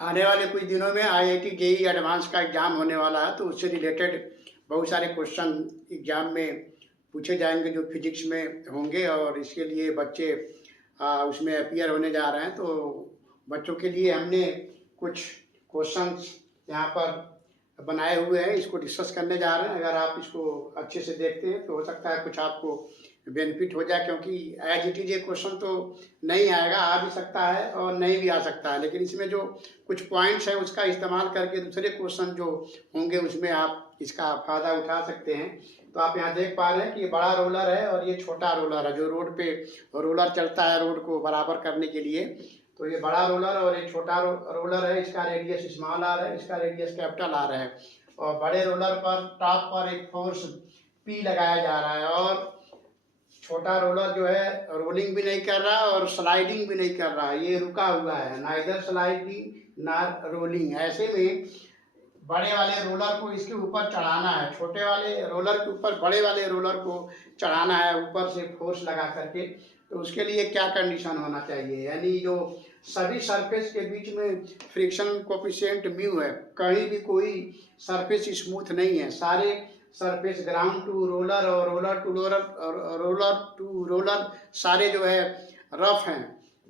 आने वाले कुछ दिनों में IIT जेईई एडवांस का एग्ज़ाम होने वाला है, तो उससे रिलेटेड बहुत सारे क्वेश्चन एग्ज़ाम में पूछे जाएंगे जो फिजिक्स में होंगे, और इसके लिए बच्चे उसमें अपीयर होने जा रहे हैं। तो बच्चों के लिए हमने कुछ क्वेश्चंस यहाँ पर बनाए हुए हैं, इसको डिस्कस करने जा रहे हैं। अगर आप इसको अच्छे से देखते हैं तो हो सकता है कुछ आपको बेनिफिट हो जाए, क्योंकि एज इट इज ये क्वेश्चन तो नहीं आएगा, आ भी सकता है और नहीं भी आ सकता है, लेकिन इसमें जो कुछ पॉइंट्स है उसका इस्तेमाल करके दूसरे क्वेश्चन जो होंगे उसमें आप इसका फ़ायदा उठा सकते हैं। तो आप यहाँ देख पा रहे हैं कि ये बड़ा रोलर है और ये छोटा रोलर है, जो रोड पे रोलर चलता है रोड को बराबर करने के लिए। तो ये बड़ा रोलर और एक छोटा रोलर है, इसका रेडियस स्मॉल आर है, इसका रेडियस कैपिटल आर है। और बड़े रोलर पर टॉप पर एक फोर्स P लगाया जा रहा है, और छोटा रोलर जो है रोलिंग भी नहीं कर रहा और स्लाइडिंग भी नहीं कर रहा है, ये रुका हुआ है, ना इधर स्लाइडिंग ना रोलिंग। ऐसे में बड़े वाले रोलर को इसके ऊपर चढ़ाना है, छोटे वाले रोलर के ऊपर बड़े वाले रोलर को चढ़ाना है ऊपर से फोर्स लगा करके। तो उसके लिए क्या कंडीशन होना चाहिए, यानी जो सभी सरफेस के बीच में फ्रिक्शन कोफिशिएंट म्यू है, कहीं भी कोई सरफेस स्मूथ नहीं है, सारे सरफेस ग्राउंड टू रोलर और रोलर टू रोलर सारे जो है रफ हैं।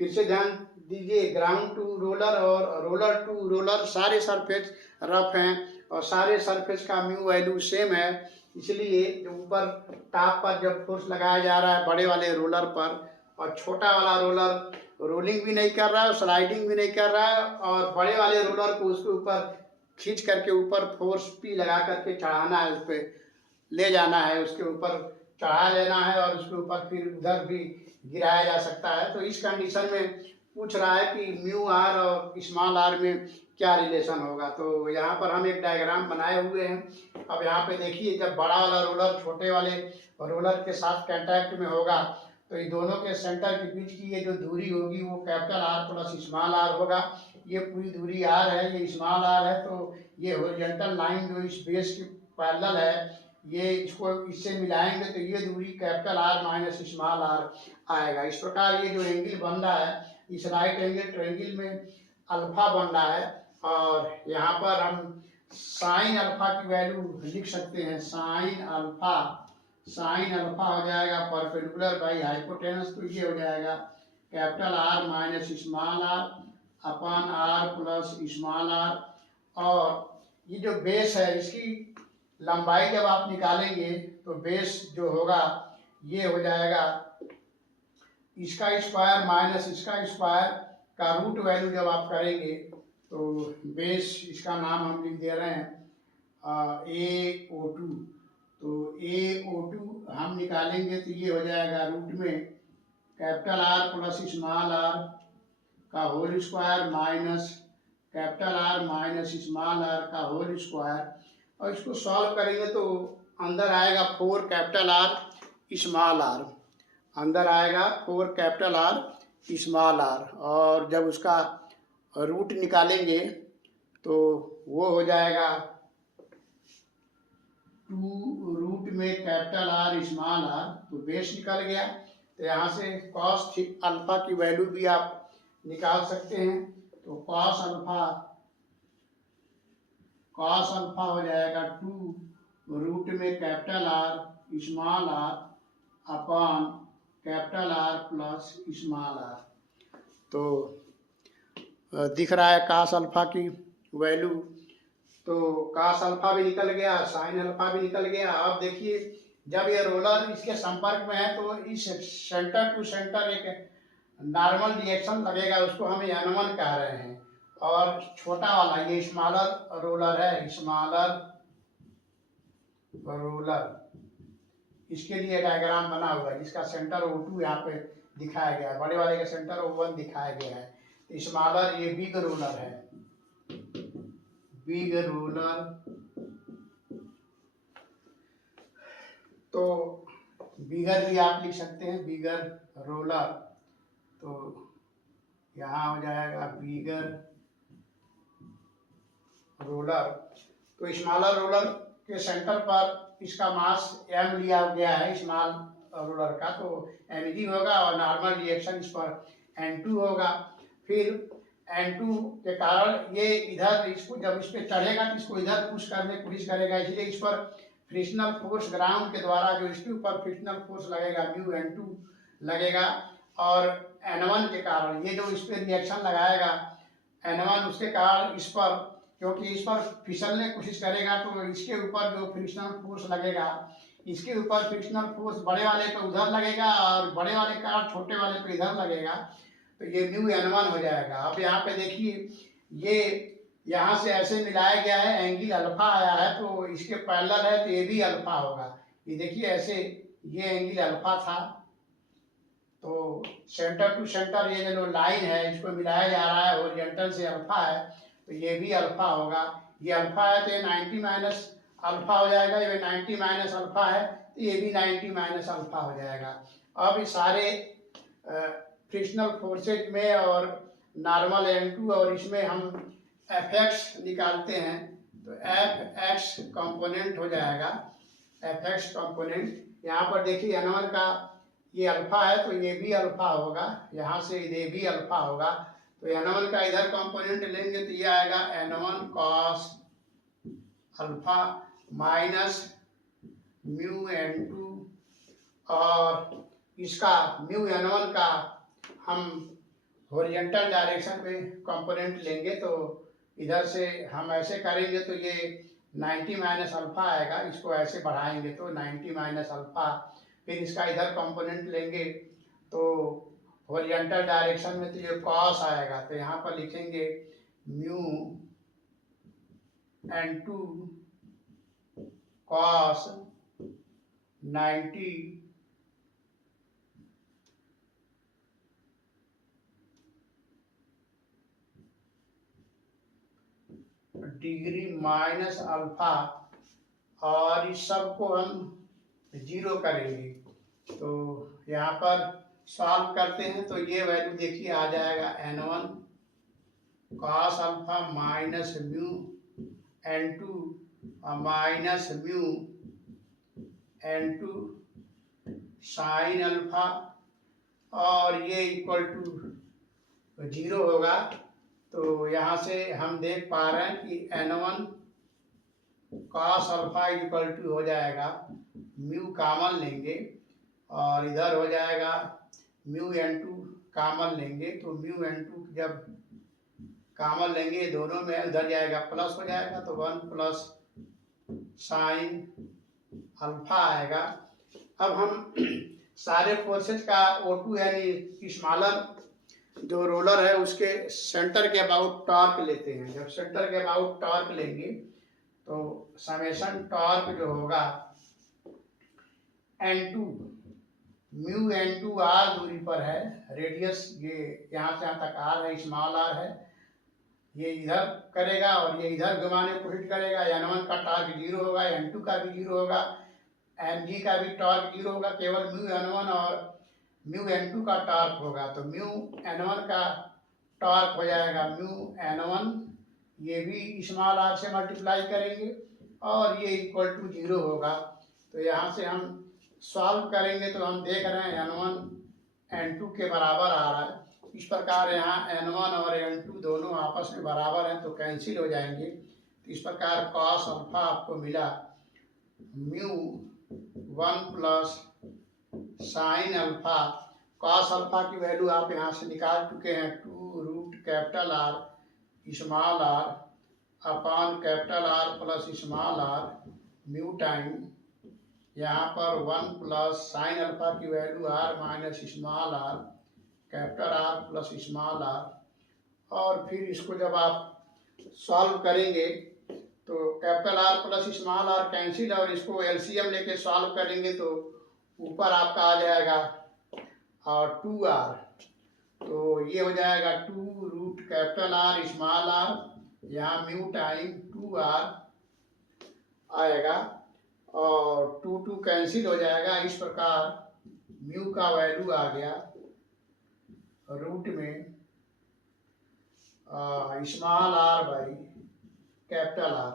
फिर से ध्यान दीजिए, ग्राउंड टू रोलर और रोलर टू रोलर सारे सरफेस रफ हैं, और सारे सरफेस का म्यू वैल्यू सेम है। इसलिए जो ऊपर टॉप पर जब फोर्स लगाया जा रहा है बड़े वाले रोलर पर, और छोटा वाला रोलर रोलिंग भी नहीं कर रहा है, स्लाइडिंग भी नहीं कर रहा है, और बड़े वाले रोलर को उसके ऊपर खींच करके ऊपर फोर्स P लगा करके चढ़ाना है, उस पर ले जाना है, उसके ऊपर चढ़ा लेना है, और उसके ऊपर फिर उधर भी गिराया जा सकता है। तो इस कंडीशन में पूछ रहा है कि म्यू आर और स्मॉल आर में क्या रिलेशन होगा। तो यहाँ पर हम एक डायग्राम बनाए हुए हैं। अब यहाँ पे देखिए, जब बड़ा वाला रोलर छोटे वाले रोलर के साथ कांटेक्ट में होगा तो ये दोनों के सेंटर के बीच की ये जो दूरी होगी वो capital R plus small r होगा। ये पूरी दूरी आर है, ये स्मॉल आर है, तो ये हॉरिजॉन्टल लाइन जो इस बेस के पैरेलल है, ये इसको इससे मिलाएंगे तो ये दूरी capital R minus small r आएगा। इस प्रकार ये जो एंगल बन रहा है, इस राइट एंगल ट्रायंगल में अल्फा बन रहा है, और यहाँ पर हम साइन अल्फा की वैल्यू लिख सकते हैं। साइन अल्फा हो जाएगा परपेंडिकुलर बाई हाइपोटेनस, तो ये हो जाएगा capital R minus small r upon R plus small r. और ये जो बेस है इसकी लंबाई जब आप निकालेंगे तो बेस जो होगा ये हो जाएगा इसका स्क्वायर माइनस इसका स्क्वायर का रूट वैल्यू जब आप करेंगे तो बेस, इसका नाम हम लिख दे रहे हैं AO2। तो AO2 हम निकालेंगे तो ये हो जाएगा रूट में capital R plus small R का whole square minus capital R minus small R का होल स्क्वायर। और इसको सॉल्व करेंगे तो अंदर आएगा 4 कैपिटल आर स्मॉल आर, अंदर आएगा 4 कैपिटल आर स्मॉल आर। और जब उसका रूट निकालेंगे तो वो हो जाएगा 2 रूट में कैपिटल आर स्मॉल आर, तो बेस निकल गया। तो यहाँ से कॉस अल्फा की वैल्यू भी आप निकाल सकते हैं। तो कॉस अल्फा हो जाएगा 2 रूट में capital R small r upon capital R plus small r. तो दिख रहा है कास अल्फा की वैल्यू, तो कास अल्फा भी निकल गया, साइन अल्फा भी निकल गया। अब देखिए, जब ये रोलर इसके संपर्क में है तो इस सेंटर टू सेंटर एक नॉर्मल रिएक्शन लगेगा, उसको हम N1 कह रहे हैं। और छोटा वाला ये स्मॉलर रोलर है, स्मॉलर रोलर, इसके लिए डायग्राम बना हुआ है जिसका सेंटर O2 यहाँ पे दिखाया गया है, बड़े वाले का सेंटर O1 दिखाया गया है। स्मॉलर ये बिग रोलर है, बिग रोलर। तो बिगर भी आप लिख सकते हैं, बिगर रोलर। तो यहाँ हो जाएगा बिगर रोलर। तो स्मॉलर रोलर के सेंटर पर इसका मास m लिया गया है स्मॉल रोलर का, तो mg होगा, और नॉर्मल रिएक्शन इस पर N2 होगा। फिर N2 के कारण ये इधर इसको जब इस पर चढ़ेगा तो इसको इधर पुश करने की कोशिश करेगा, इसलिए इस पर फ्रिक्शनल फोर्स ग्राउंड के द्वारा जो इसके ऊपर फ्रिक्शनल फोर्स लगेगा म्यू N2 लगेगा। और N1 के कारण ये जो इस पर रिएक्शन लगाएगा N1 उसके कारण इस पर, क्योंकि इस पर फिसलने की कोशिश करेगा तो इसके ऊपर जो फ्रिक्शनल फोर्स लगेगा, इसके ऊपर फ्रिक्शनल फोर्स बड़े वाले पे उधर लगेगा और बड़े वाले का छोटे वाले पे इधर लगेगा, तो ये म्यू N1 हो जाएगा। अब यहाँ पे देखिए ये यहाँ से ऐसे मिलाया गया है, एंगल अल्फा आया है तो इसके पैरेलल है तो ये भी अल्फा होगा। ये देखिए ऐसे ये एंगल अल्फा था तो सेंटर टू सेंटर ये जो लाइन है इसको मिलाया जा रहा है, ओरिएंटल से अल्फा है तो ये भी अल्फा होगा। ये अल्फा है तो ये 90 माइनस अल्फा हो जाएगा, ये 90 माइनस अल्फा है तो ये भी 90 माइनस अल्फा हो जाएगा। अब इस सारे फ्रिक्शनल फोर्सेज में और नॉर्मल N2 और इसमें हम Fx निकालते हैं तो Fx कंपोनेंट हो जाएगा, Fx कंपोनेंट। यहाँ पर देखिए N1 का ये अल्फा है तो ये भी अल्फा होगा, यहाँ से ये भी अल्फा होगा तो N1 का इधर कंपोनेंट लेंगे तो ये आएगा N1 cos alpha minus mu N2, और इसका म्यू N1 का हम हॉरिजॉन्टल डायरेक्शन में कंपोनेंट लेंगे तो इधर से हम ऐसे करेंगे तो ये 90 माइनस अल्फा आएगा, इसको ऐसे बढ़ाएंगे तो 90 माइनस अल्फा, फिर इसका इधर कंपोनेंट लेंगे तो हॉरिजॉन्टल डायरेक्शन में तो ये कॉस आएगा तो यहाँ पर लिखेंगे mu N2 cos 90 degree minus alpha, और इस सब को हम जीरो करेंगे तो यहाँ पर सॉल्व करते हैं तो ये वैल्यू देखिए आ जाएगा N1 cos alpha minus mu N2 minus mu N2 sine alpha, और ये इक्वल टू जीरो होगा। तो यहाँ से हम देख पा रहे हैं कि N1 cos alpha equal to हो जाएगा म्यू कामन लेंगे और इधर हो जाएगा म्यू N2 कामन लेंगे तो म्यू N2 जब कामन लेंगे दोनों में उधर जाएगा प्लस हो जाएगा तो 1 प्लस साइन अल्फा आएगा। अब हम सारे फोर्सेज का O2 यानी स्मॉलर जो रोलर है उसके सेंटर के अबाउट टॉर्क लेते हैं। जब सेंटर के अबाउट टॉर्क लेंगे तो समेशन टॉर्क जो होगा N2 म्यू N2 r दूरी पर है, रेडियस ये यहाँ से यहाँ तक r है, स्मॉल r है, ये इधर करेगा और ये इधर घुमाने की कोशिश करेगा। N1 का टॉर्क जीरो होगा, N2 का भी जीरो होगा, Mg का भी टॉर्क जीरो होगा, केवल म्यू N1 और म्यू N2 का टॉर्क होगा। तो म्यू N1 का टॉर्क हो जाएगा म्यू N1, ये भी स्मॉल r से मल्टीप्लाई करेंगे और ये इक्वल टू जीरो होगा। तो यहाँ से हम सॉल्व करेंगे तो हम देख रहे हैं N1 N2 के बराबर आ रहा है। इस प्रकार यहाँ N1 और N2 दोनों आपस में बराबर हैं तो कैंसिल हो जाएंगे। तो इस प्रकार कॉस अल्फा आपको मिला mu 1 plus sine alpha. Cos alpha की वैल्यू आप यहाँ से निकाल चुके हैं 2 root capital R small r upon capital R plus small r mu time यहाँ पर 1 प्लस साइन अल्फा की value r minus small r capital R plus small r। और फिर इसको जब आप सॉल्व करेंगे तो capital R plus small r cancel और इसको एलसीएम लेके सॉल्व करेंगे तो ऊपर आपका आ जाएगा और 2r, तो ये हो जाएगा 2 root capital R small r, यहाँ म्यू टाइम 2r आएगा और 2 कैंसिल हो जाएगा। इस प्रकार म्यू का वैल्यू आ गया रूट में small r by capital R,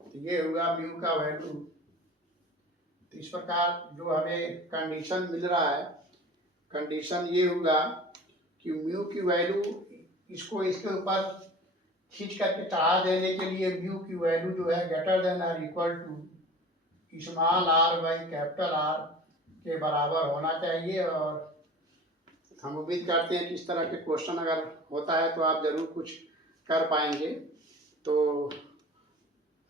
तो ये हुआ म्यू का वैल्यू। तो इस प्रकार जो हमें कंडीशन मिल रहा है, कंडीशन ये होगा कि म्यू की वैल्यू इसको इसके ऊपर खींच करके चढ़ा देने के लिए म्यू की वैल्यू जो है ग्रेटर देन और equal to small r by capital R के बराबर होना चाहिए। और हम उम्मीद करते हैं कि इस तरह के क्वेश्चन अगर होता है तो आप ज़रूर कुछ कर पाएंगे। तो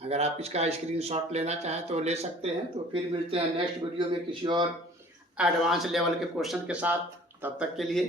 अगर आप इसका स्क्रीनशॉट लेना चाहें तो ले सकते हैं। तो फिर मिलते हैं नेक्स्ट वीडियो में किसी और एडवांस लेवल के क्वेश्चन के साथ। तब तक के लिए